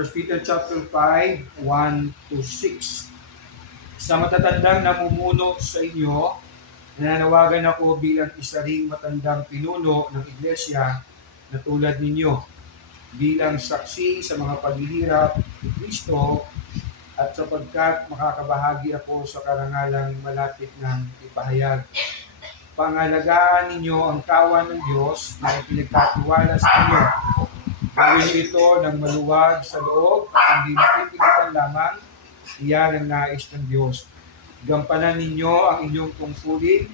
1 Peter chapter 5, 1 to 6. Sa matatandang namumuno sa inyo, nananawagan ako bilang isa ring matandang pinuno ng iglesia na tulad ninyo, bilang saksi sa mga paghihirap ni Kristo at sapagkat makakabahagi ako sa karangalang malapit ng ipahayag. Pangalagaan ninyo ang kawan ng Diyos na ipinagkatiwala sa inyo. Gawin niyo ito ng maluwag sa loob at hindi napipilitan lamang. Iyan ang nais ng Diyos. Gampanan ninyo ang inyong tungkulin,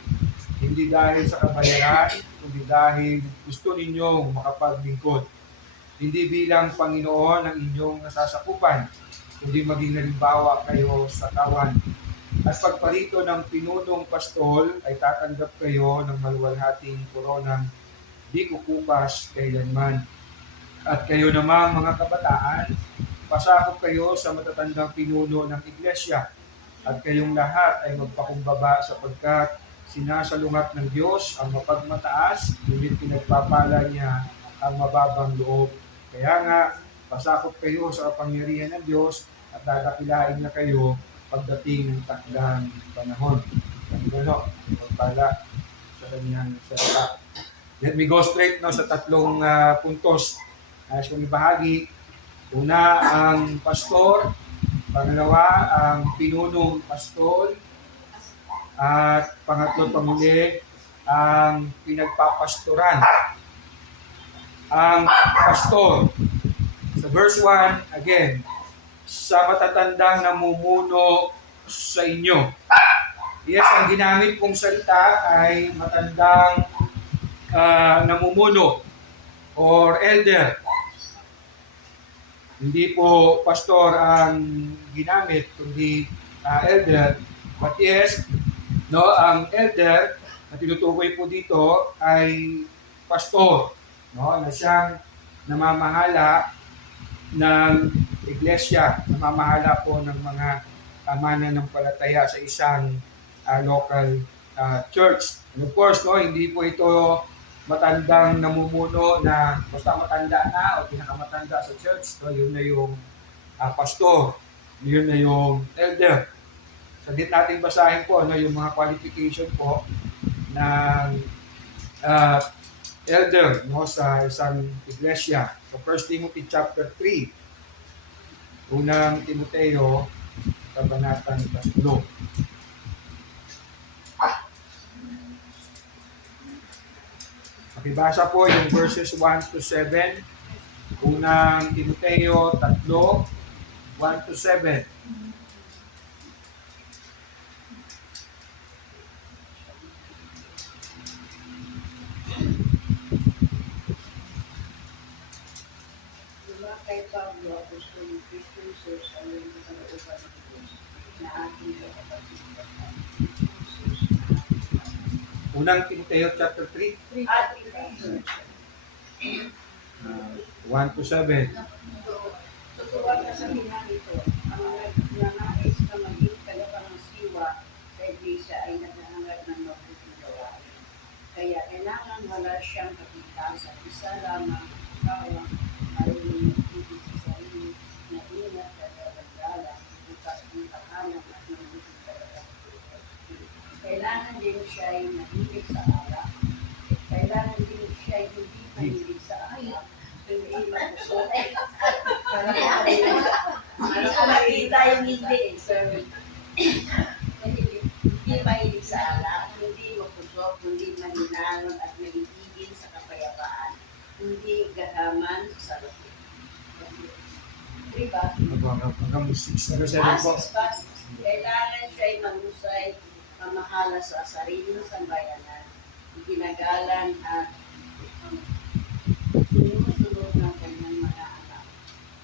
hindi dahil sa kabayaran, kundi dahil gusto ninyong makapaglingkod. Hindi bilang Panginoon ang inyong nasasakupan, kundi maging halimbawa kayo sa kawan. At pagparito ng pinunong pastol ay tatanggap kayo ng maluwalhating koronang di kukupas kailanman. At kayo namang mga kabataan, pasakop kayo sa matatandang pinuno ng iglesia. At kayong lahat ay magpakumbaba sapagkat sinasalungat ng Diyos ang mapagmataas, ngunit pinagpapala niya ang mababang loob. Kaya nga, pasakop kayo sa kapangyarihan ng Diyos at dadakilain niya kayo pagdating ng takdang panahon. Ganun, magpala sa kanyang salita. Let me go straight sa tatlong puntos nais kong ibahagi. Una, ang pastor. Pangalawa, ang pinunong pastol. At pangatlo, pamuli, ang pinagpapastoran. Ang pastor. Sa verse 1, again, sa matatandang namumuno sa inyo. Yes, ang ginamit kong salita ay matandang namumuno or elder. Hindi po pastor ang ginamit, kundi elder. But yes, ang elder na tinutukoy po dito ay pastor, na siyang namamahala ng iglesia, namamahala po ng mga mananampalataya sa isang local church. And of course, hindi po ito matandang namumuno na basta matanda na o pinakamatanda sa church, yun na yung pastor, yun na yung elder. Saglit natin basahin po yung mga qualification po ng elder sa isang iglesia. So 1 Timothy chapter 3, unang Timoteo, kabanatang 3. Makibasa po yung verses 1 to 7. Unang Timoteo 3, 1 to 7. Kay Pablo, apostol ni Kristo Jesus, ayon sa kalooban ng Diyos, na ating kapatid. Unang Timoteo chapter 3, 1 to 7. Tutuwag na sa minang ito, ang nagnanais na maging tagapangasiwa sa iglesia ay naghahangad ng mabuting gawain. Kaya kailangan wala siyang kapintasan, isa lamang asawa, marunong magtibig sa sarili, na ingat at dadagdala, bukas ng tahanan at mabuting tagapangasiwa. Kailangan din siya ay mahilig sa alak. Kailangan din siya ay hindi mahilig sa alak. Hindi makusot. Para makita yung hindi. So, hindi mahilig sa alak, hindi makusot, hindi mahinangon at naitigil sa kapayapaan. Hindi gahaman sa salapit. Diba? Hanggang 6 na 7 po. Kailangan siya ay mahusay, mamahala sa sariling sambayanan, ginagalang at sinusunod ng kanyang mga anak.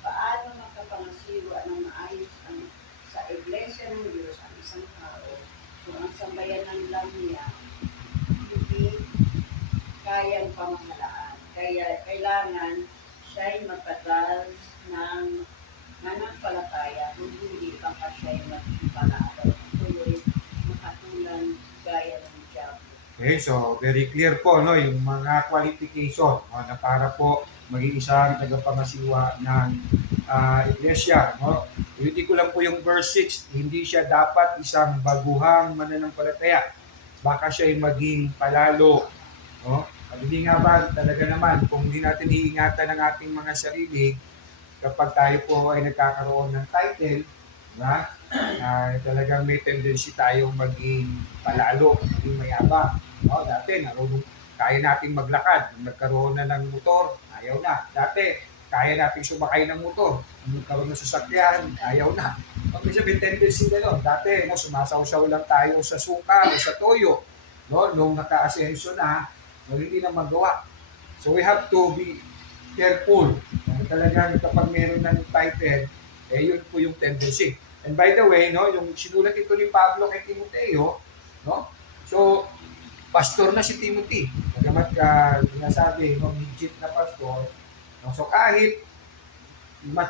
Paano makapangasiwa ng maayos sa iglesia ng Diyos ang isang tao kung ang sambayanan lang niya hindi kayang pamahalaan? Kaya kailangan siya ay matagal ng manampalataya kung hindi baka siya ay magpapalaatan tuloy makatulan gaya ng Diablo. Okay, so very clear po yung mga qualification na para po maging isang tagapangasiwa ng iglesia. No? Ulitin ko lang po yung verse 6, hindi siya dapat isang baguhang mananampalataya. Baka siya ay maging palalo. No? At hindi nga ba talaga naman, kung hindi natin iingatan ang ating mga sarili, kapag tayo po ay nagkakaroon ng title, na talagang may tendency tayong maging palalo, maging mayabang. No? Dati, kaya natin maglakad. Nagkaroon na ng motor, ayaw na. Dati, kaya natin sumakay ng motor. Nagkaroon ng sasakyan, ayaw na. Pag may tendency na yun. Dati, sumasawsaw lang tayo sa suka o sa toyo. No? Nung naka-asenso na, hindi na magawa. So we have to be careful. Talagang kapag meron ng title, yun po yung tendency. And by the way, no, yung sinulat ito ni Pablo kay Timoteo, no? So, pastor na si Timothy. Bagamat sinasabi, no, midget na pastor. No? So, kahit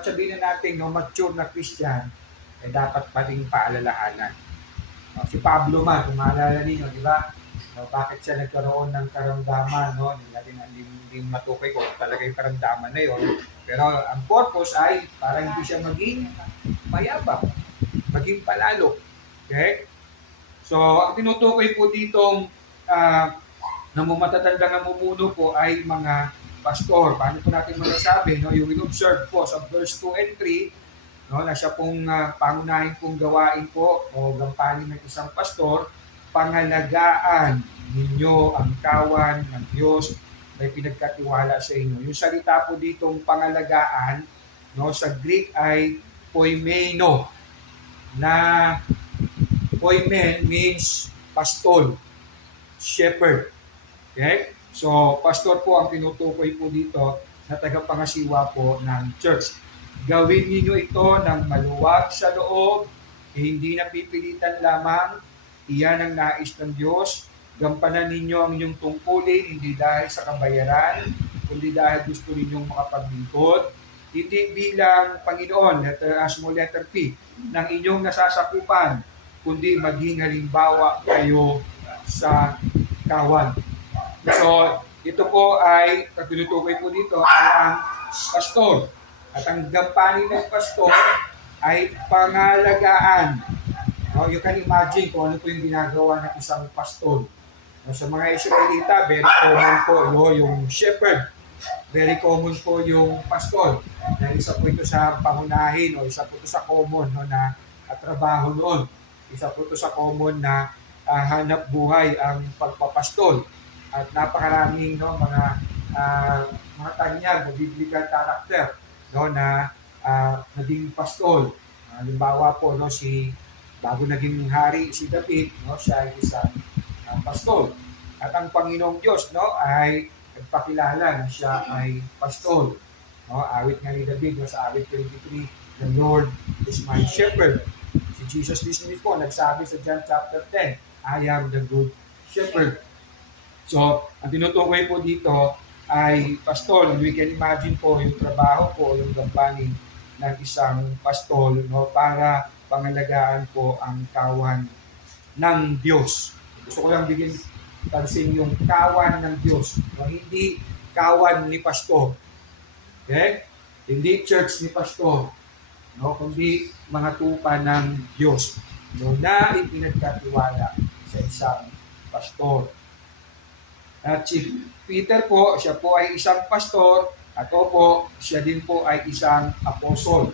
sabihin na natin, no, mature na Christian, dapat pa rin paalalahanan. No? Si Pablo man, kung maalala ninyo, di ba? No, bakit siya nagkaroon ng karamdaman, no? Hindi matukoy ko talaga yung karamdaman na yon. Pero ang purpose ay para hindi siya maging mayabang, maging palalo. Okay? So, ang tinutukoy po ditong matatandang namumuno po ay mga pastor. Paano po natin masasabi? No? You will observe po sa verse 2 and 3, no, na siya pong pangunahin pong gawain po o gampanin ng isang pastor, pangalagaan ninyo ang kawan ng Diyos may pinagkatiwala sa inyo. Yung salita po ditong pangalagaan, no, sa Greek ay poimeno, na poimen means pastol, shepherd. Okay? So, pastor po ang tinutukoy po dito na tagapangasiwa po ng church. Gawin niyo ito ng maluwag sa loob, hindi napipilitan lamang. Iyan ang nais ng Diyos. Gampanan ninyo ang inyong tungkulin, hindi dahil sa kabayaran, kundi dahil gusto ninyong makapaglingkod. Hindi bilang Panginoon, letter P, ng inyong nasasakupan, kundi maging halimbawa kayo sa kawan. So, ito po ay, tinutukoy po dito, ay ang pastor. At ang gampanin ng pastor ay pangalagaan. No, you can imagine kung ano po yung ginagawa ng isang pastor. No, sa mga Israelita, very common po yung shepherd. Very common po yung pastor. Dahil isa po ito sa pangunahin o isa po ito sa common, no, na trabaho noon. Isa po ito sa common na hanap buhay ang pagpapastol. At napakaraming, no, mga tanyag, biblical character, no, na naging pastol. Halimbawa po, no, bago naging hari si David, no, siya ay isang pastol. At ang Panginoong Diyos, no, ay nagpakilala na siya ay pastol. No, awit nga ni David, no, sa awit 23, the Lord is my shepherd. Si Jesus mismo nagsabi sa John chapter 10, I am the good shepherd. So, ang tinutukoy po dito ay pastol. We can imagine po yung trabaho po, yung gampanin ng isang pastol, no, para pangalagaan po ang kawan ng Diyos. Gusto ko lang bigyan pansin yung kawan ng Diyos. No, hindi kawan ni pastor. Okay? Hindi church ni pastor. No, kundi mga tupa ng Diyos, no, na ipinagkatiwala sa isang pastor. At si Peter po, siya po ay isang pastor, at po, siya din po ay isang apostol.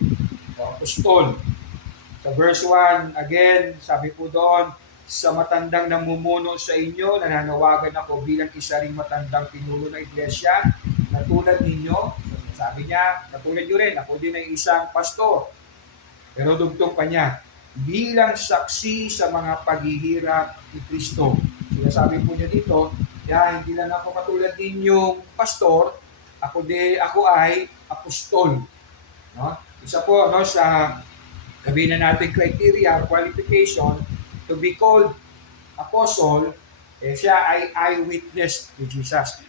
Sa verse 1, again, sabi po doon, sa matandang namumuno sa inyo, nananawagan ako bilang isa ring matandang pinuno ng iglesia, na tulad ninyo, sabi niya, katulad nyo rin, ako din ay isang pastor. Pero dugtong pa niya, bilang saksi sa mga paghihirap ni Kristo. Sinasabi po niya dito, hindi lang ako katulad ninyong pastor, ako ay apostol. No? Isa po, no, sa sabihin na natin criteria, qualification to be called apostle, siya ay eyewitness to Jesus.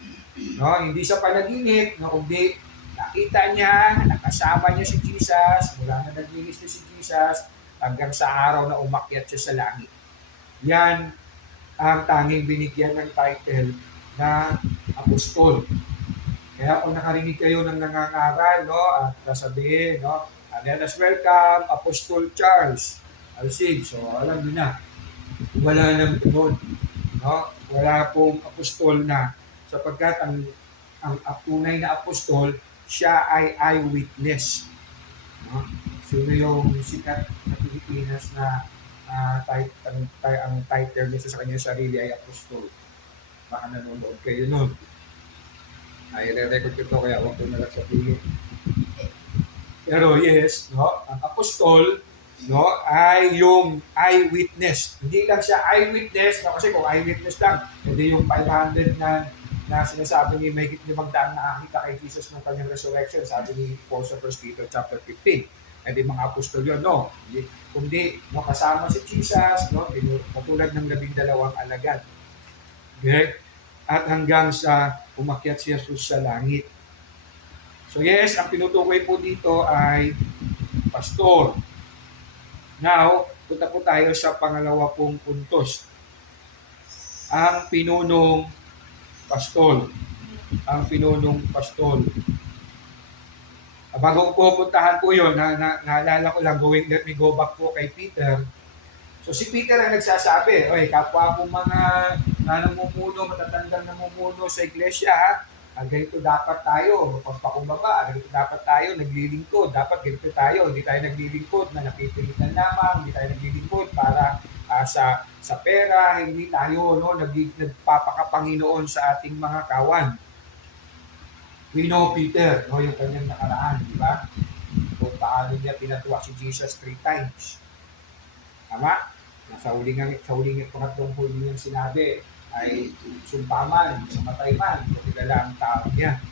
No, hindi sa panaginip, no, kundi nakita niya, nakasama niya si Jesus, mula na naglinis na si Jesus, hanggang sa araw na umakyat siya sa langit. Yan ang tanging binigyan ng title na apostol. Kaya kung nakarinig kayo ng nangangaral, no, at sasabihin, no, let us welcome Apostol Charles Alcid. So, alam niyo na, wala nang tunod. No? Wala pong apostol na sapagkat ang tunay na apostol, siya ay eyewitness. No? Sino yung sikat sa Pilipinas na ang title niya sa kanyang sarili ay apostol? Baka nanonood kayo nun. Ay, re-record ko ito kaya huwag ko na lang sabihin. Pero yes, no, ang apostol, no, ay yung eyewitness. Hindi lang siya eyewitness, no, kasi kung eyewitness lang, hindi yung 500 na sinasabi ni Mahigit 500 na nakakita kay Jesus ng kanyang resurrection, sabi ni Paul sa 1 Peter chapter 15. Hindi mga apostol yun, no. Kundi, no, kasama si Jesus, no, katulad ng 12 alagad. Okay? At hanggang sa umakyat si Jesus sa langit. So yes, ang tinutukoy po dito ay pastor. Now, punta po tayo sa pangalawa pong puntos. Ang pinunong pastol. Ang pinunong pastol. Bago ko pupuntahan po yun, naalala ko lang, let me go back po kay Peter. So si Peter ang nagsasabi, oy, kapwa po mga namumuno, matatandang namumuno sa iglesia, ganito dapat tayo, pagpakumbaba, ganito dapat tayo, naglilingkod, dapat ganito tayo, hindi tayo naglilingkod na napipilitan lamang, hindi tayo naglilingkod para sa pera, hindi tayo nagpapakapanginoon sa ating mga kawan. We know Peter, no, yung kanyang nakaraan, di ba? Kung paano niya pinatuwa si Jesus 3 times. Tama? Sa huling pangatlong huli niyang sinabi ay sumpaman, mamatay man, kilala ang tao niya.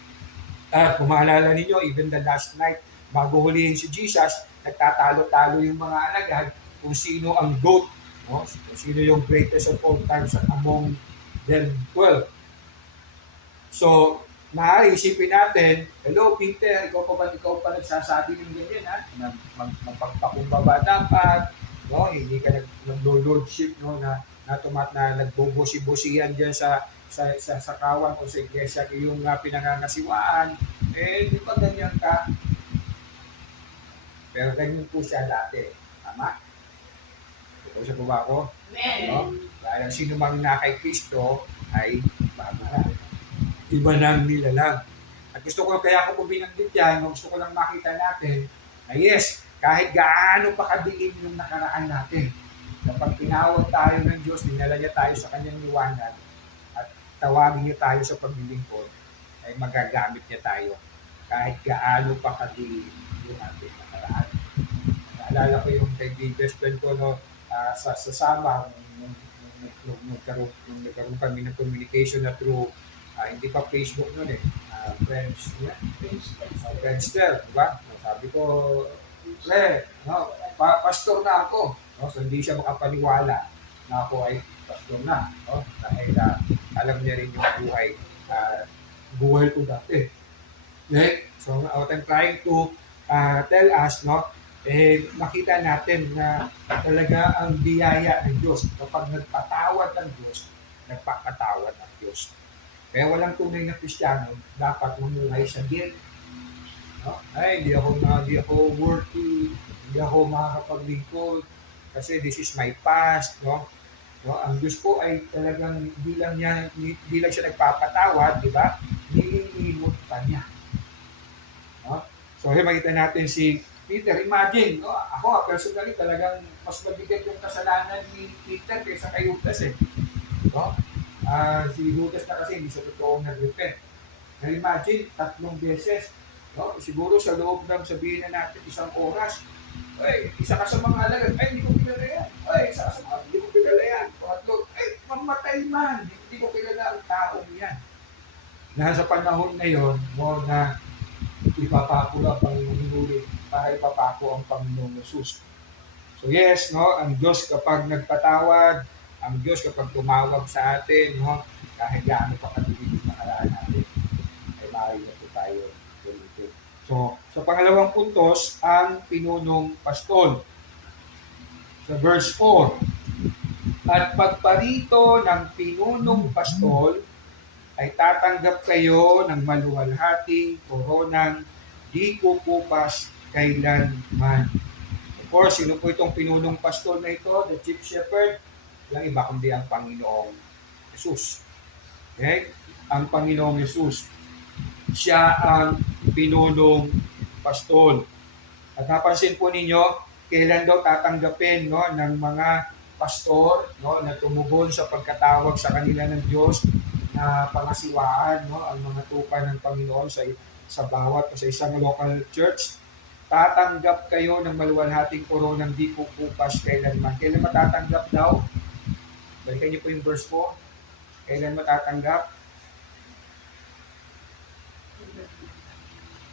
At kung maalala ninyo, even the last night, bago hulihin si Jesus, nagtatalo-talo yung mga alagad kung sino ang GOAT, no? Kung sino yung greatest of all times among them 12. So, maaari isipin natin, hello Peter, ikaw pa nagsasabi ng ganyan, ha? Magpagpakumbaba dapat, no? Hindi ka nag-lordship, no? na nagbobosi-bosihan diyan sa kawan o sa iglesia yung pinangangasiwaan. Eh, di ba ganyan ka? Pero ganyan po siya dati. Tama? Ito siya po ba ako? No? Dahil sino mang na kay Kristo ay bamara. Iba nang nilalang. At gusto ko, kaya ako po binanggit yan, gusto ko lang makita natin na yes, kahit gaano pa kadiin yung nakaraan natin, kapag tinawag tayo ng Diyos, dinala niya tayo sa kanyang liwanag, at tawagin niya tayo sa paglilingkod, ay magagamit niya tayo kahit gaano pa kadiin yung ating nakaraan. Naalala ko yung kay best friend ko, no, sa Sama, nung nagkaroon kami ng communication na through hindi pa Facebook noon eh. Friendster, diba? Sabi ko, no, pastor na ako. No? So hindi siya makapaniwala na ako ay pastor na. No? Dahil alam niya rin yung buhay ko dati. Okay? So what I'm trying to tell us, no, makita natin na talaga ang biyaya ng Diyos. Kapag nagpatawad ng Diyos, nagpakatawad ng Diyos. Kaya walang tunay na Kristiyano dapat mamuhay sa guilt. No? Ay, hindi ako worthy, hindi ako makakapaglingkod kasi this is my past, no? No, ang Diyos po ay talagang hindi lang siya nagpapatawad, di ba? Nililimot pa niya. No? So, makita natin si Peter. Imagine, no? Ako personally talagang mas mabigat yung kasalanan ni Peter kaysa kay Judas eh. No? Si Judas na kasi hindi siya totoong nag-repent. Now imagine, 3 beses. No? Siguro sa loob ng sabihin na natin 1 oras. Ay, isa ka sa mga alagad. Ay, hindi ko kilala yan. Ay, isa ka sa mga, hindi ko kilala yan. Pangatlo, ay, mamatay man. Hindi ko kilala ang taong yan. Nasa panahon na yon, mo na ipapako ang Panginoong Huli para ipapako ang Panginoong Jesus. So yes, no, ang Diyos kapag nagpatawad, ang Diyos kapag tumawag sa atin, no, kahit gaano pa kadilim na nakaraan natin, ay maaari na po tayo ulitin. So, sa pangalawang puntos, ang pinunong pastol. Sa verse 4, at pagparito ng pinunong pastol ay tatanggap kayo ng maluwalhating koronang di kukupas kailanman. Of course, sino po itong pinunong pastol na ito, the chief shepherd? Walang iba kundi ang Panginoong Jesus. Okay? Ang Panginoong Jesus. Siya ang pinunong pastol. At napansin po ninyo, kailan daw tatanggapin ng mga pastor na tumugon sa pagkatawag sa kanila ng Diyos na pangasiwaan ang mga tupa ng Panginoon sa bawat o sa isang local church. Tatanggap kayo ng maluwalhating koronang di kukupas kailanman. Kailan matatanggap daw? Balikan niyo po yung verse 4. Kailan matatanggap?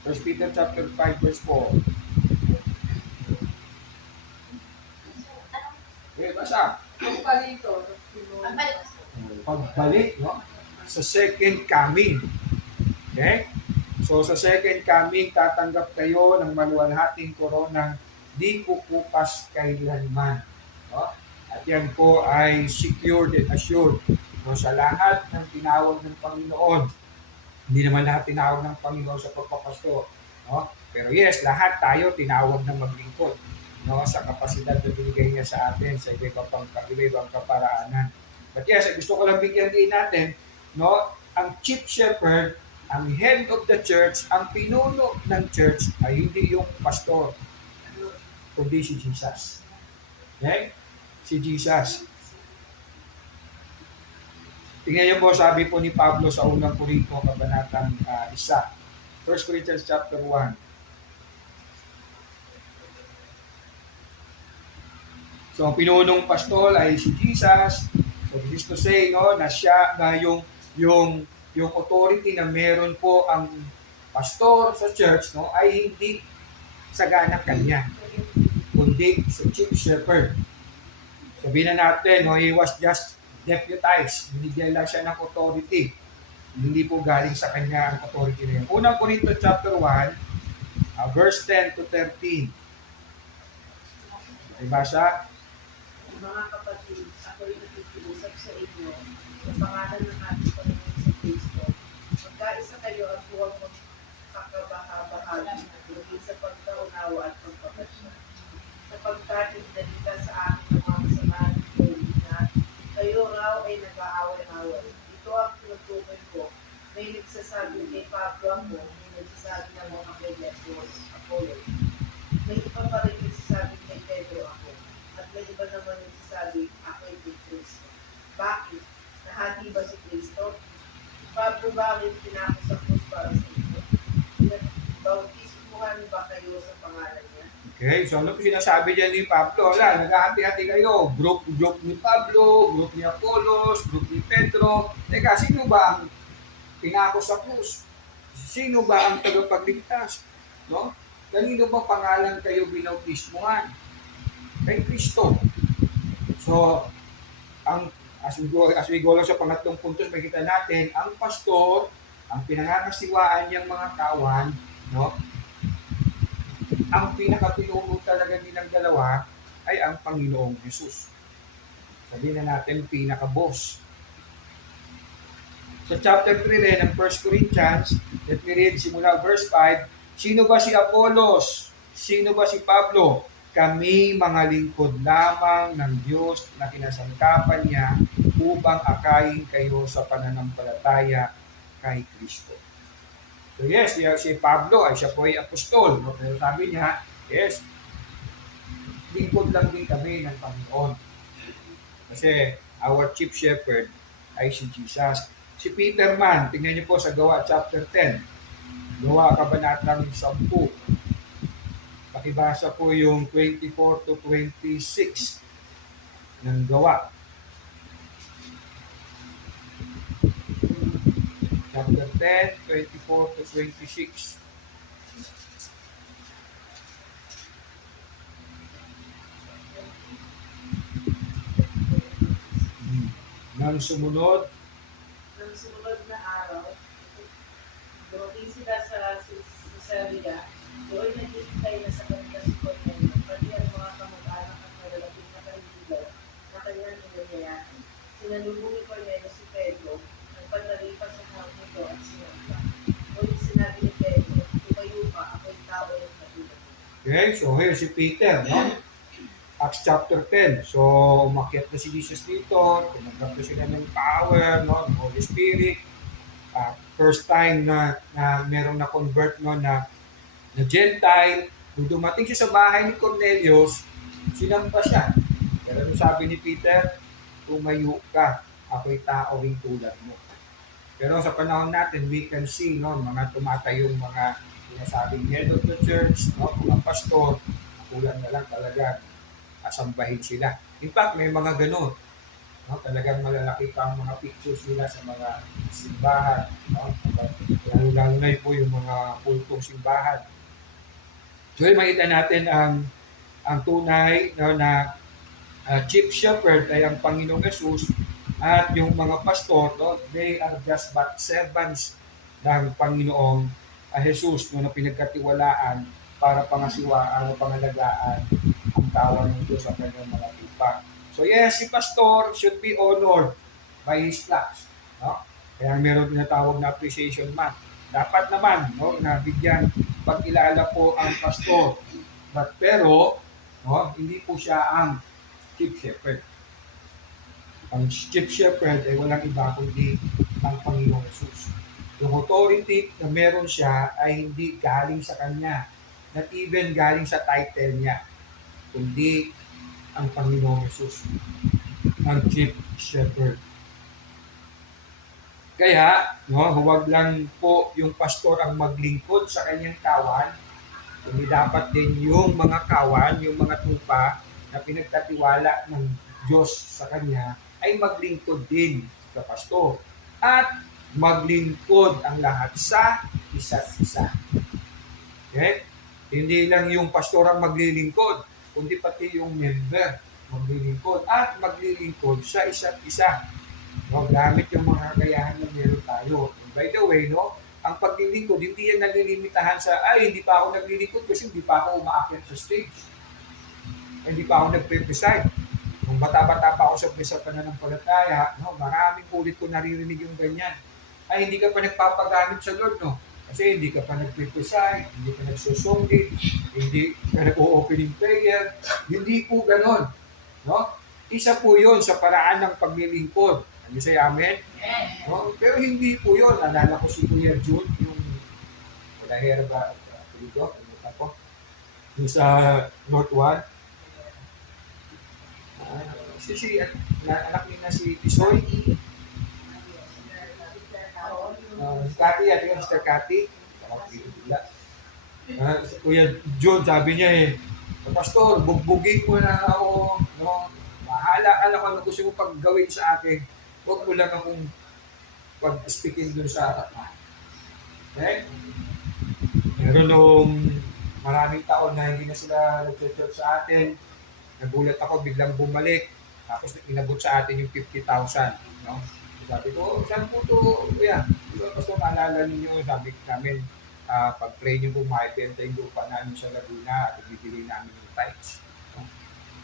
1 Peter chapter 5 verse 4. Okay, basa. Pagbalik, sa second coming. Okay? So sa second coming, tatanggap kayo ng maluwalhating koronang di kukupas kailanman. No? At yan po ay secured and assured sa lahat ng tinawag ng Panginoon. Hindi naman lahat tinawag ng Panginoon sa pagpapasto. No? Pero yes, lahat tayo tinawag ng maglingkod sa kapasidad na binigay niya sa atin sa iba-ibang kaparaanan. But yes, gusto ko lang bigyan din natin, ang chief shepherd, ang head of the church, ang pinuno ng church ay hindi yung pastor, kundi si Jesus. Okay? Si Jesus. Tingnan niyo po, sabi po ni Pablo sa unang Korinto, kabanatang 1. 1 Corinthians chapter 1. So, ang pinunong pastol ay si Jesus. So, this is to say, na siya, na yung authority na meron po ang pastor sa church, ay hindi sagana kanya, kundi sa chief shepherd. Sabihin na natin, he was just deputized. Binigyan lang siya ng authority. Hindi po galing sa kanya ang authority na yan. Unang Korinto chapter 1, verse 10 to 13. Ay basa? Mga kapatid, ako'y nakikiusap sa inyo sa pangalan ng ating Panginoon sa Kristo. Magkaisa kayo at huwag magkakabaha-bahagi kundi sa pagkaunawa at pagpapasya. Sapagkat itinalita sa akin ng mga kasamahan ko na kayo raw ay nag-aaway-away. Ito ang tinutukoy ko. May nagsasabi kay Pablo ako, may nagsasabi ng mga kay Apollo. May iba pa rin nagsasabi kay Pedro ako. At may iba naman nagsasabi ako ay kay Kristo. Bakit? Nahati ba si Kristo? Pablo ba ang pinako sa krus para sa inyo? Bautismuhan ba kayo sa pangalan niya? Okay, so ano po sinasabi dyan ni Pablo? Wala, naghahati-hati kayo. Group ni Pablo, group ni Apollos, group ni Pedro. Teka, sino ba ang pinako sa krus? Sino ba ang tagapagligtas? No? Kanino ba pangalan kayo binautismuhan? Kay Kristo. So, as we go lang sa pangatlong punto, makita natin, ang pastor, ang pinangangasiwaan niyang mga kawan, ang pinakapinuno talaga nilang dalawa ay ang Panginoong Jesus. Sabihin na natin, pinaka-boss. Sa chapter 3 rin ng 1 Corinthians, let me read simula verse 5, sino ba si Apollos? Sino ba si Pablo? Kami mga lingkod lamang ng Diyos na kinasangkapan niya upang akayin kayo sa pananampalataya kay Kristo. So yes, si Pablo ay siya po ay apostol. Pero sabi niya, yes, lingkod lang din kami ng Panginoon. Kasi our chief shepherd ay si Jesus. Si Peter man, tingnan niyo po sa Gawa chapter 10. Gawa kabanatang 10. Pakibasa po yung 24 to 26 ng Gawa. Chapter 10, 24 to 26. Nang sumunod na araw, dumating sila sa Caesarea. Doon naghihintay na sa kanila si Cornelio, pati ang mga kamag-anak at malalapit na kaibigan na kanyang inanyayahan. Sinalubong ni Cornelio si Pedro, nagpadali pa sa Okay, so here si Peter, no? Acts chapter 10. So, umakyat na si Jesus dito, tumanggap na sila ng power, no? Ng Holy Spirit. First time na merong na-convert, no, na Gentile. Nung dumating siya sa bahay ni Cornelius, sinamba siya. Pero nung sabi ni Peter, tumayo ka, ako'y tao ring tulad mo. Pero sa panahon natin, we can see, no, mga tumatayong mga sinasabing head of the church, no, mga pastor, kulang na lang talaga asambahin sila. In fact, may mga ganun. No, talagang malalaki pa ang mga pictures nila sa mga simbahan. No? Lalo na po yung mga kultong simbahan. So, makita natin ang tunay, no, na chief shepherd ay ang Panginoong Jesus, at yung mga pastor, no, they are just but servants ng Panginoong Jesus, no, na pinagkatiwalaan para pangasiwaan o pangalagaan ang kawan ng Diyos sa kanyang mga tupa. So yes, si pastor should be honored by his flocks. No? Kaya meron tinatawag na appreciation month. Dapat naman, no, na bigyan pagkilala po ang pastor. Pero no, hindi po siya ang chief shepherd. Ang chief shepherd ay walang iba kundi ang Panginoong Jesus. Yung authority na meron siya ay hindi galing sa kanya, not even galing sa title niya, kundi ang Panginoong Jesus, ang chief shepherd. Kaya, no, huwag lang po yung pastor ang maglingkod sa kanyang kawan, kundi dapat din yung mga kawan, yung mga tupa na pinagkatiwala ng Diyos sa kanya ay maglingkod din sa pastor. At maglingkod ang lahat sa isa't isa. Okay? Hindi lang yung pastor ang maglilingkod, kundi pati yung member maglilingkod at maglilingkod sa isa't isa. No, gamit yung mga kakayahan na meron tayo. And by the way, no, ang paglilingkod, hindi yan nalilimitahan sa, hindi pa ako naglilingkod kasi hindi pa ako umaakyat sa stage. Hindi pa ako nag-preside. Nung bata-bata pa ako sa pananampalataya, no, maraming ulit ko naririnig yung ganyan. Hindi ka pa nagpapagamit sa Lord, no? Kasi hindi ka pa nag-preside, hindi ka nagsusungit, hindi ka nag-opening prayer. Hindi po ganon. No? Isa po yun sa paraan ng paglilingkod. Ano say amen? No? Pero hindi po yun. Nalala ko si Kuya June, yung wala hera ba dito? Yung sa North 1. Anak niya na si Tisoy. Si Cathy, yung Mr. Cathy. Si Kuya June, sabi niya Pastor, bugbugin mo na ako, no? Bahala ka na kung ano gusto mo paggawin sa akin. Huwag mo lang akong pag-speaking dun sa harapan. Okay? Pero nung maraming taon na hindi na sila nag-church sa atin, nagulat ako, biglang bumalik. Tapos inabot sa atin yung 50,000. No? Sabi ko, saan po ito? Kuya, di ba Pastor, maalala ninyo, sabi namin, pag-pray nyo po, makipenta yung lupa namin sa Laguna at bibili namin yung tithes.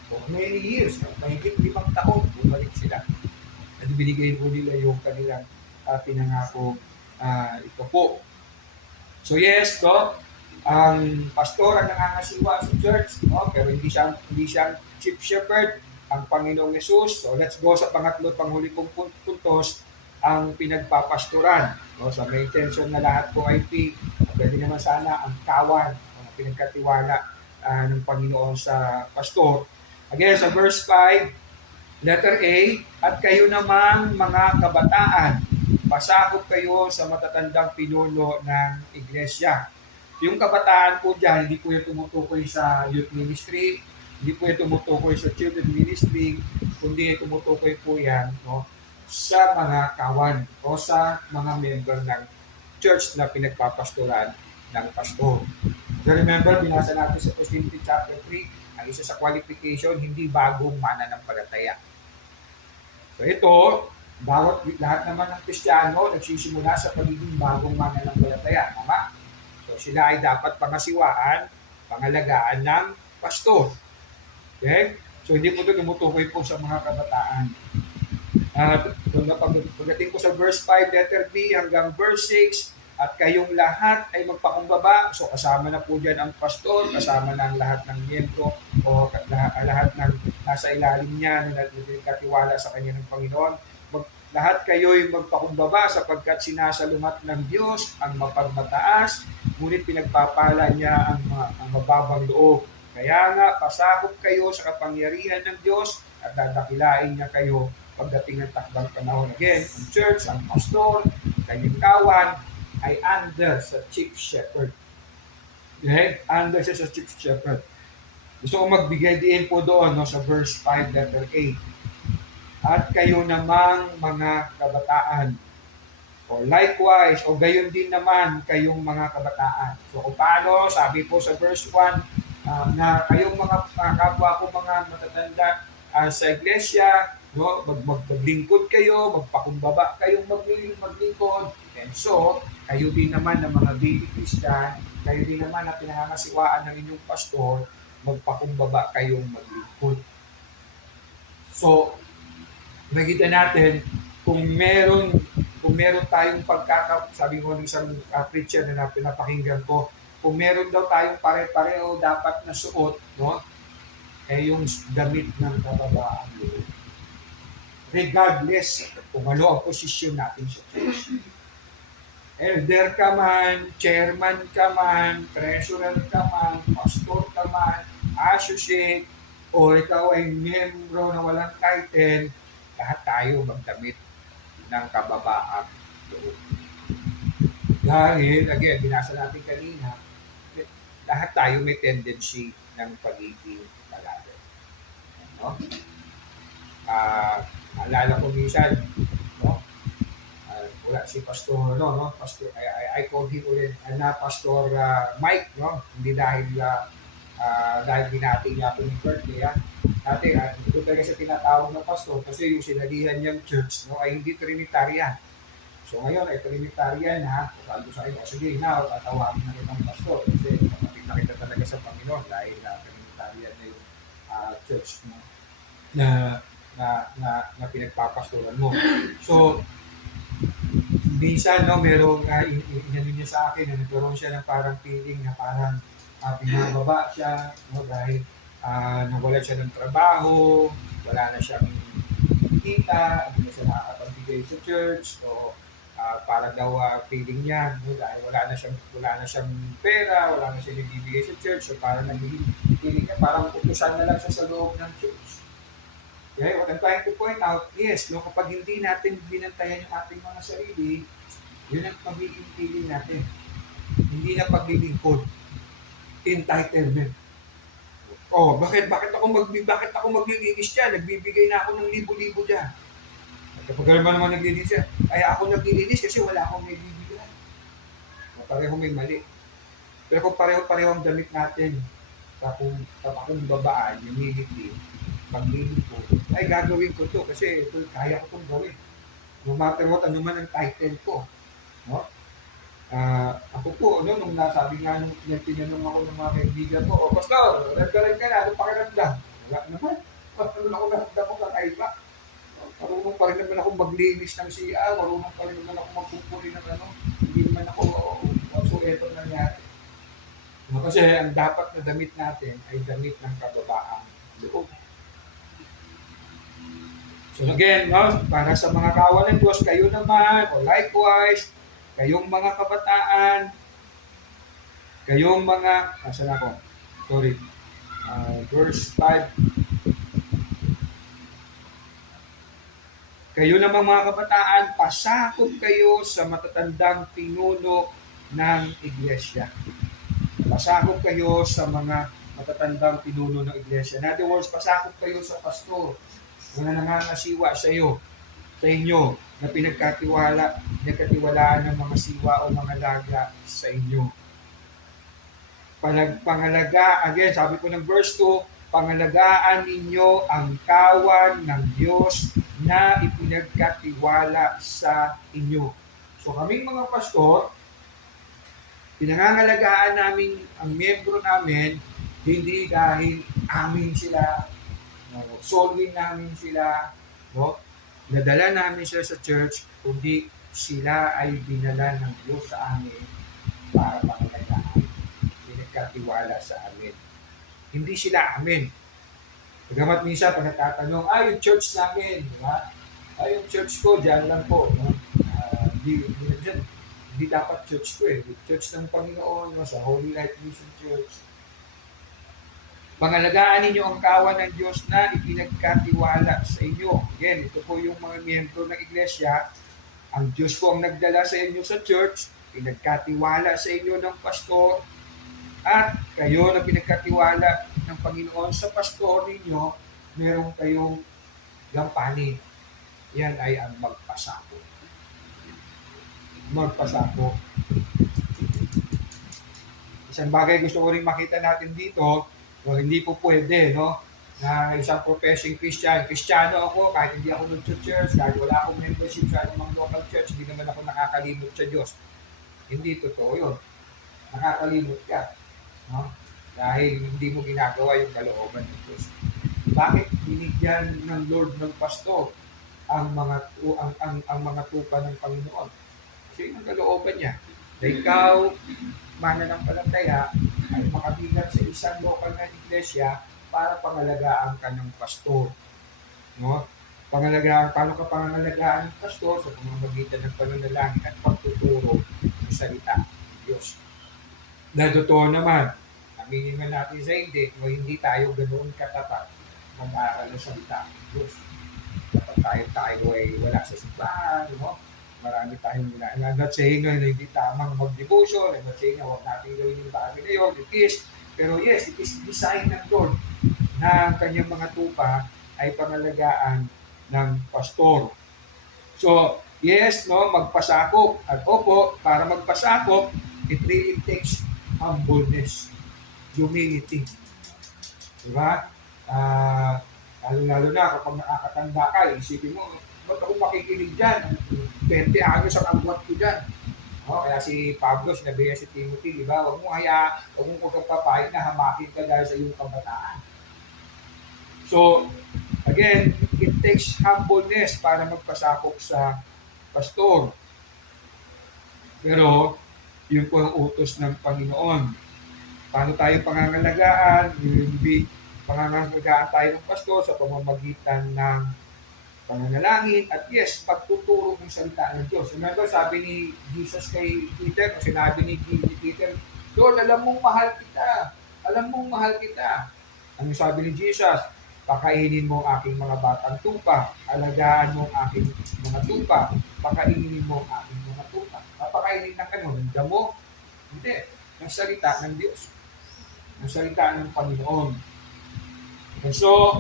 So, many years, mahigit 5 taon, bumalik sila. At binigay po nila yung kanilang pinangako ito po. So yes, no, ang pastor ang nangangasiwa sa church, no, pero hindi siya chief shepherd, ang Panginoong Jesus. So let's go sa pangatlo, panghuli kong puntos, ang pinagpapastoran. No, sa may intention na lahat po ay pwede naman sana ang kawan, ang pinagkatiwala ng Panginoon sa pastor. Again, sa verse 5, letter A, at kayo namang mga kabataan, pasakop kayo sa matatandang pinuno ng iglesia. Yung kabataan po dyan, hindi po yung tumutukoy sa youth ministry, hindi po yung tumutukoy sa children ministry, kundi tumutukoy po yan, no, sa mga kawan o sa mga member ng church na pinagpapastoran ng pastor. So remember, binasa natin sa 1 Timothy chapter 3, ang isa sa qualification, hindi bagong mananampalataya. So ito, lahat naman ng Kristiyano nagsisimula sa pagiging bagong mananampalataya. Tama? So sila ay dapat pangasiwaan, pangalagaan ng pastor. Okay? So hindi po ito tumutukoy po sa mga kabataan. Pagdating ko sa verse 5, letter B hanggang verse 6, At kayong lahat ay magpakumbaba. So kasama na po dyan ang pastor, kasama na ang lahat ng miyembro o lahat ng nasa ilalim niya na nagkatiwala sa kanya ng Panginoon. Lahat kayo'y magpakumbaba sapagkat sinasalumat ng Diyos ang mapagmataas, ngunit pinagpapala niya ang mababang loob. Kaya nga, pasakop kayo sa kapangyarihan ng Diyos at dadakilain niya kayo pagdating ng takdang panahon. Again, ang church, ang pastor, kanyang kawan, ay under sa chief shepherd. Okay? Under siya sa chief shepherd. Gusto ko magbigay din po doon no, sa verse 5, letter A. At kayo namang mga kabataan. O likewise, o gayon din naman kayong mga kabataan. So kung paano, sabi po sa verse 1, na kayong mga kapwa ko mga matatanda sa iglesia, no, maglingkod kayo, magpakumbaba kayong maglingkod. And so, kayo din naman ng mga baby Christian, kayo din naman na pinangangasiwaan ng inyong pastor, magpakumbaba kayong maglingkod. So, nakita natin kung meron tayong sabi ko ng isang preacher na pinapakinggan ko, kung meron daw tayong pare-pareho dapat na suot, no? Eh yung damit ng kababaan. Regardless kung ano ang posisyon natin sa church. Elder ka man, chairman ka man, treasurer ka man, pastor ka man, associate, o ikaw ay membro na walang title, lahat tayo magdamit ng kababaang loob. Dahil, again, binasa natin kanina, lahat tayo may tendency ng pagiging palalo. No? Alala ko minsan, no? Wala si Pastor, no? Pastor, I called him ulit, na Pastor Mike, no? Hindi dahil binati niya ako ng birthday, ha? Dati, ito talaga sa tinatawag na pastor kasi yung sinalihan niyang church, no, ay hindi Trinitarian. So ngayon ay Trinitarian, ha? Sabi ko sa inyo, sige, now, tatawagin na kitang pastor kasi kapatid na kita talaga sa Panginoon dahil Trinitarian na yung church mo na pinagpapastoran mo. So, minsan, no, merong inano niya sa akin na nagkaroon siya ng parang feeling na parang pinababa siya, no, dahil nawalan siya ng trabaho, wala na siyang kita, hindi na siya nakakapagbigay sa church, o para daw feeling niya, no, dahil wala na siyang pera, wala na siyang nagbibigay sa church, so parang naging feeling niya, parang utusan na lang siya sa loob ng church. Okay, what I'm trying to point out, yes, no, kapag hindi natin binantayan yung ating mga sarili, yun ang pagiging feeling natin. Hindi na paglilingkod. Entitlement. Oh, bakit ako maglilinis diyan? Nagbibigay na ako ng libo-libo diyan. At kapag naman naglilinis siya, ay ako naglilinis kasi wala akong may bibigyan. Pareho may mali. Pero kung pareho-pareho ang damit natin, kung babaan, humility, paglilingkod, ay gagawin ko to kasi ito, kaya ko itong gawin. No matter what, ano man ang title ko. No? Ako po, no, nung nasabi nga nung tinanong ako ng mga kaibigan ko, Pastor, nagkaroon ka na, ano pakiramdam? Wala naman. Ano ako naramdam ko kakaiba? Marunong pa rin naman ako maglinis ng CR, marunong pa rin naman ako magpupuli ng ano, hindi naman ako whatsoever nangyari. No, kasi ang dapat na damit natin ay damit ng kababaang loob. So again, no, para sa mga kawan ng Diyos, kayo naman, o likewise, kayong mga kabataan, kayong mga, nasan ako? Sorry. Verse 5. Kayo namang mga kabataan, pasakop kayo sa matatandang pinuno ng iglesia. Pasakop kayo sa mga matatandang pinuno ng iglesia. In other words, pasakop kayo sa pastor na nangangasiwa sa inyo, na pinagkatiwalaan ng mga siwa o mga laga sa inyo. Again, sabi ko ng verse 2, pangalagaan ninyo ang kawan ng Diyos na ipinagkatiwala sa inyo. So kaming mga pastor, pinangangalagaan namin ang miyembro namin, hindi dahil amin sila, solving namin sila, no? Nadala namin sila sa church, kundi sila ay dinala ng Diyos sa amin para pangalagaan. Pinagkatiwala sa amin. Hindi sila amin. Bagamat minsan pag natatanong, yung church namin, di ba? Yung church ko, dyan lang po. No? Hindi dapat church ko eh. Church ng Panginoon, no? Sa Holy Light Mission Church. Pangalagaan ninyo ang kawan ng Diyos na ipinagkatiwala sa inyo. Again, ito po yung mga miyembro ng iglesia. Ang Diyos po ang nagdala sa inyo sa church, pinagkatiwala sa inyo ng pastor, at kayo na pinagkatiwala ng Panginoon sa pastor ninyo, meron kayong gampanin. Yan ay ang magpasako. Magpasako. Isang bagay gusto ko rin makita natin dito, hindi po pwede, no? Na isang professing Christian, Kristiyano ako, kahit hindi ako nag-church, kahit wala akong membership sa anumang local church, hindi naman ako nakakalimot sa Diyos. Hindi totoo yun. Nakakalimot ka. No? Dahil hindi mo ginagawa yung kalooban ng Diyos. Bakit binigyan ng Lord ng pastor ang mga tupa ng Panginoon? Kasi yung kalooban niya. Na ikaw, mananampalataya, ay makabilang sa isang local na iglesia para pangalagaan ka ng pastor. No? Paano ka pangalagaan ng pastor? Sa pamamagitan ng pananalangin at pagtuturo ng salita ng Diyos. Na totoo naman, aminin man natin sa hindi tayo ganoon katapat mag-aaral ng salita ng Diyos. Kapag tayo ay wala sa simbahan, no? Marami tayong I'm not saying na hindi tamang mag-devotion, I'm not saying na huwag natin gawin yung bagay na yun, it is. Pero yes, it is design ng Lord na ang kanyang mga tupa ay pangalagaan ng pastor. So, yes, no, magpasakop. At opo, para magpasakop, it really takes humbleness, humility. Diba? Lalo na kapag nakakatanda ka, isipin mo, ba't ako makikinig dyan? 20 anos ang agwat ko dyan. Kaya si Pablo, sinabi si Timothy, di ba? Huwag mong pagpapahid na hamakin ka dahil sa iyong kabataan. So, again, it takes humbleness para magpasakop sa pastor. Pero, yun po ang utos ng Panginoon. Paano tayo pangangalagaan? Pangangalagaan tayo ng pastor sa pamamagitan ng pananalangin at yes, pagtuturo ng salita ng Diyos. Remember, sabi ni Jesus kay Peter, o sinabi ni Peter, Lord, alam mong mahal kita. Alam mong mahal kita. Ano sabi ni Jesus? Pakainin mo ang aking mga batang tupa. Alagaan mo ang aking mga tupa. Pakainin mo ang aking mga tupa. Papakainin ng ano? Ng damo? Hindi. Ng salita ng Diyos. Ng salita ng Panginoon. And so,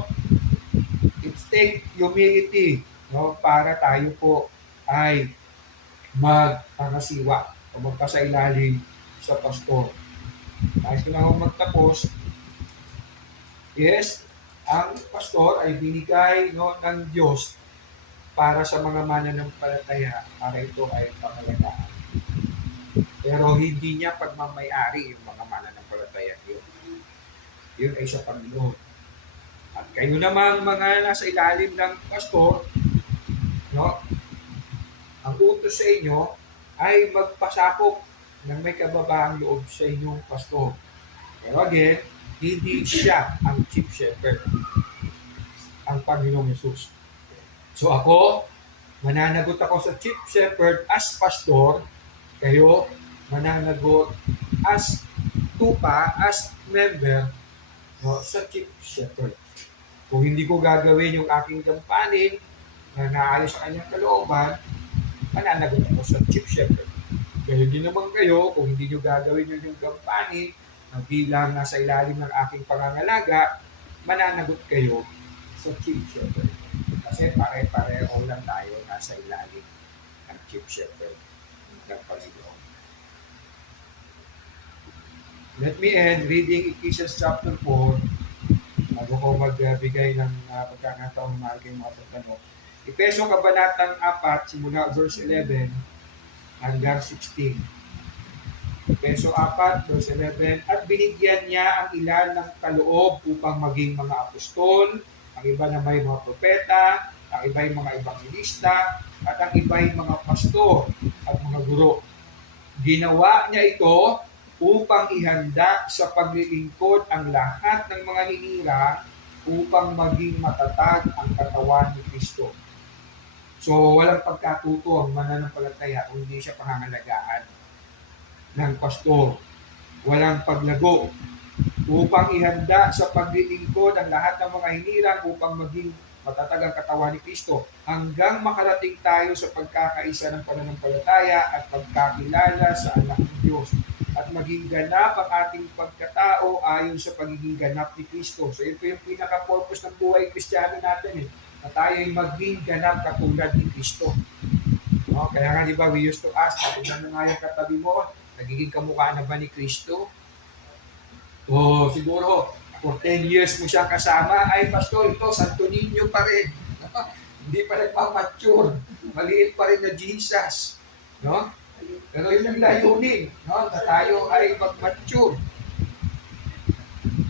it takes humility, no, para tayo po ay magpangasiwa o magpasailalim sa pastor. Nais ko lang akong magtapos. Yes, ang pastor ay binigay, no, ng Diyos para sa mga mananampalataya para ito ay pangalagaan. Pero hindi niya pagmamayari yung mga mananampalataya yun. Yun ay sa Panginoon. At kayo namang mga nasa ilalim ng pastor, no, ang utos sa inyo ay magpasakop ng may kababaang loob sa inyong pastor. Pero again, hindi siya ang chief shepherd, ang Panginoong Yesus. So ako, mananagot ako sa chief shepherd as pastor, kayo mananagot as tupa, as member, no, sa chief shepherd. Kung hindi ko gagawin yung aking gampanin na naayos sa kanyang kalooban, mananagot ako sa chief shepherd. Kaya hindi naman kayo, kung hindi nyo gagawin yung gampanin na bilang nasa ilalim ng aking pangangalaga, mananagot kayo sa chief shepherd. Kasi pare-pareho lang tayo nasa ilalim ng chief shepherd ng Panginoon. Let me end reading Ephesians chapter 4 bago ko magbigay ng pagkakataon na kayong mga pagtanong. Efeso Kabanatang 4, simula verse 11 hanggang 16. Efeso 4, verse 11, at binigyan niya ang ilan ng kaloob upang maging mga apostol, ang iba na may mga propeta, ang ang iba'y mga ebangelista, at ang iba'y mga pastor at mga guro. Ginawa niya ito upang ihanda sa paglilingkod ang lahat ng mga hinirang upang maging matatag ang katawan ni Kristo. So, walang pagkatuto ang mananampalataya kung hindi siya pangangalagaan ng pastor. Walang paglago upang ihanda sa paglilingkod ang lahat ng mga hinirang upang maging matatag ang katawan ni Kristo hanggang makarating tayo sa pagkakaisa ng pananampalataya at pagkakilala sa anak ng Diyos at maging ganap ang ating pagkatao ayon sa pagiging ganap ni Kristo. So ito yung pinaka-purpose ng buhay Kristiyano natin, na tayo ay maging ganap katulad ni Kristo. No? Kaya nga di ba, we used to ask, tignan mo nga yung katabi mo, nagiging kamukha na ba ni Kristo? O siguro, for 10 years mo siyang kasama, ay pastor, ito, Santo Niño pa rin. Hindi pa nagpamature. Maliit pa rin na Jesus. No? Pero yun ang layunin, no? Na tayo ay mag-mature.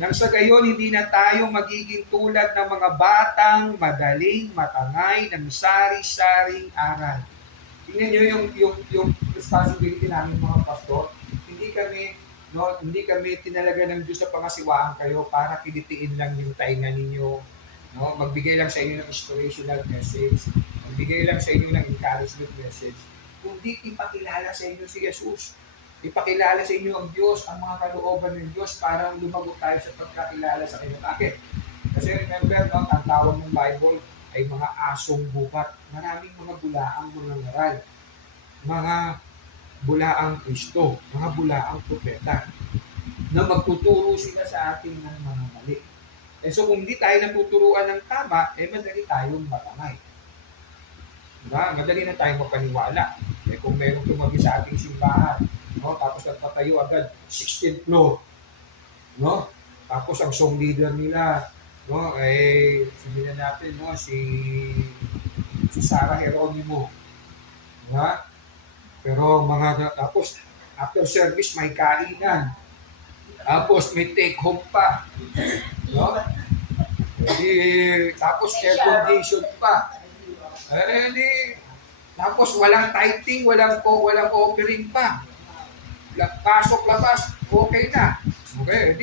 Nang sa gayon, hindi na tayo magiging tulad ng mga batang madaling matangay ng sari-saring aral. Tingnan nyo yung responsibility namin mga pastor. Hindi kami tinalaga ng Diyos sa pangasiwaan kayo para kilitiin lang yung tainga ninyo. No? Magbigay lang sa inyo ng inspirational message. Magbigay lang sa inyo ng encouragement message. Kundi ipakilala sa inyo si Jesus. Ipakilala sa inyo ang Diyos, ang mga kalooban ng Diyos para lumago tayo sa pagkakilala sa kanya. Bakit? Kasi remember, no, ang tawag ng Bible ay mga asong bukat. Maraming mga bulaang mga ngaral. Mga bulaang Kristo, mga bulaang propeta na magtuturo sila sa atin ng mga mali. So kung hindi tayo natuturuan ng tama, madali tayong matangay. Diba? Madali na tayong mapaniwala. Kung mayroong tumabi sa ating simbahan, no? Tapos nagpatayo agad 16th floor, no? Tapos ang song leader nila, no, sabihin na natin, no, si Sarah Geronimo, diba? Pero tapos after service may kainan, tapos may take home pa, no? Tapos air condition pa, tapos walang tithing, walang offering pa. Pasok labas, okay na. Okay,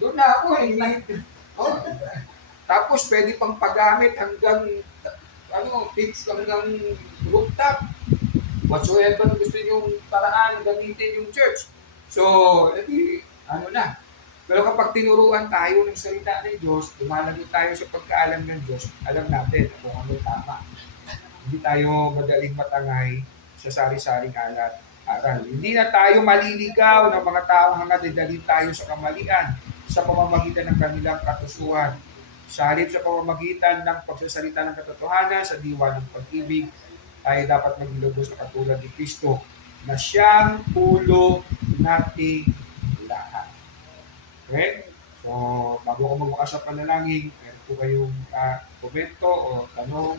doon na ako. Oh. Tapos pwede pang paggamit hanggang tips hanggang rooftop. Whatsoever gusto nyo paraan, gamitin yung church. So, na. Pero kapag tinuruan tayo ng salita ng Diyos, lumalagot tayo sa pagkaalam ng Diyos, alam natin kung ano tama. Hindi tayo madaling matangay sa sari-saring aral. Hindi na tayo maliligaw ng mga taong hangad ay dalhin tayo sa kamalian sa pamamagitan ng kanilang katusuhan. Sa halip sa pamamagitan ng pagsasalita ng katotohanan sa diwa ng pag-ibig, tayo dapat maglulubos na katulad ni Kristo na siyang ulo nating lahat. Okay? So, bago ko magbukas sa panalangin, meron po kayong komento o tanong,